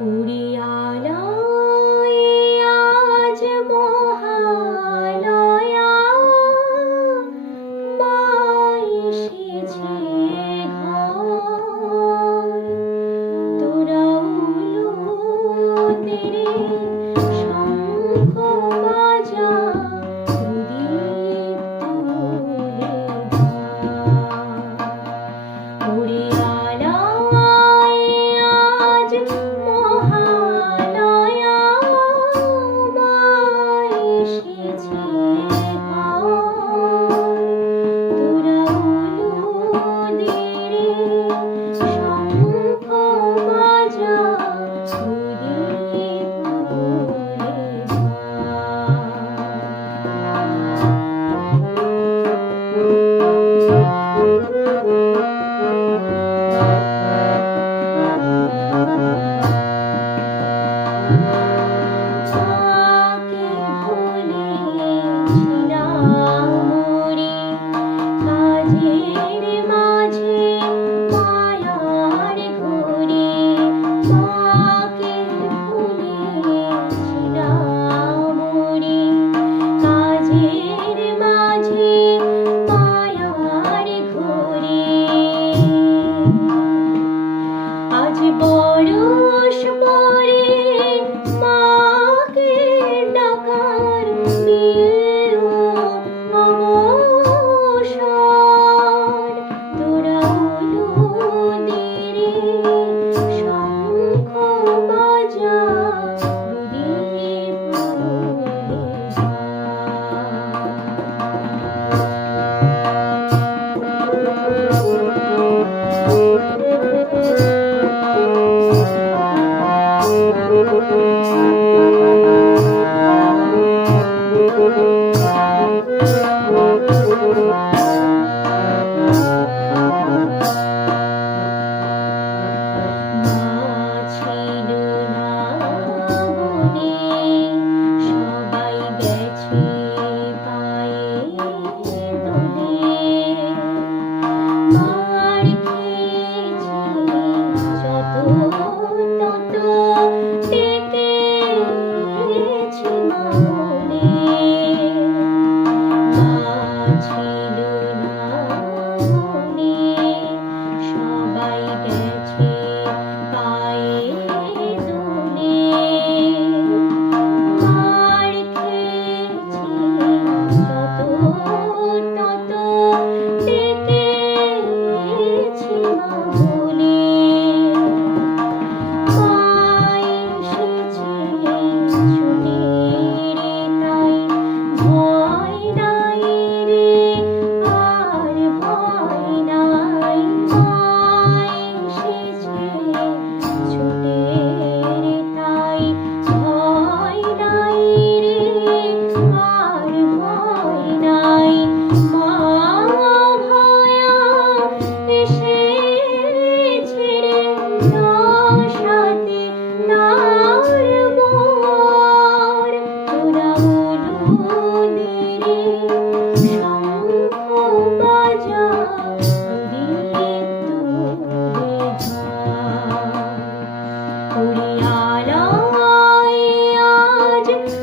উড়িয়ালয় আজ মহালয়া। বাইশেছে ঘর তোরা উলু তেরে Mm-hmm. know. imagine